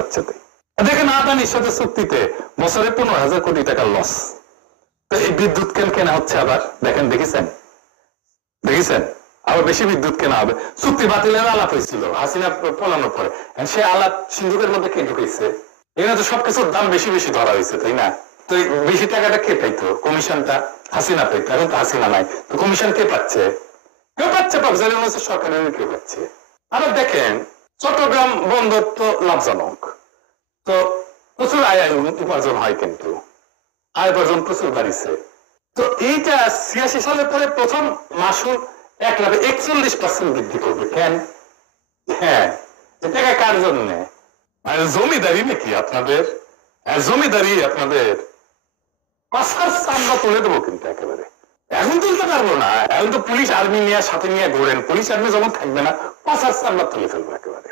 যাচ্ছে তাই। দেখেন আদানির সাথে চুক্তিতে বছরে 15,000 কোটি টাকা লস। তো এই বিদ্যুৎ কেনা হচ্ছে আবার, দেখেন দেখেছেন আবার বেশি বিদ্যুৎ কেনা হবে। চুক্তি বাতিলের আলাপ হয়েছিল হাসিনা পলানোর পরে, সে আলাপ সিন্ধুকের মধ্যে কে ঢুকেছে? এখানে তো সবকিছুর দাম বেশি বেশি ধরা হয়েছে তাই না? তো বেশি টাকাটা কে পাইতো? কমিশনটা হাসিনা পাইতো, এখন তো হাসিনা নাই, তো কমিশন কে পাচ্ছে? কেউ পাচ্ছে, সরকারের কেউ পাচ্ছে। আবার দেখেন চট্টগ্রাম বন্দর তো লাভজনক, তো প্রচুর আয় উপার্জন হয়, কিন্তু আয় উপার্জন প্রচুর বাড়িছে। তো এইটা 86 সালের পরে প্রথম মাসুল 1,41% বৃদ্ধি করবে কেন? হ্যাঁ, এটা কার জন্য? জমিদারি নাকি আপনাদের? জমিদারি আপনাদের? পাশার চামড়া তুলে দেবো কিন্তু একেবারে। এখন তুলতে পারবো না, এখন তো পুলিশ আর্মি নিয়ে সাথে নিয়ে ঘোরেন, পুলিশ আর্মি যখন থাকবে না পাশার চামড়া তুলে ফেলবো একেবারে।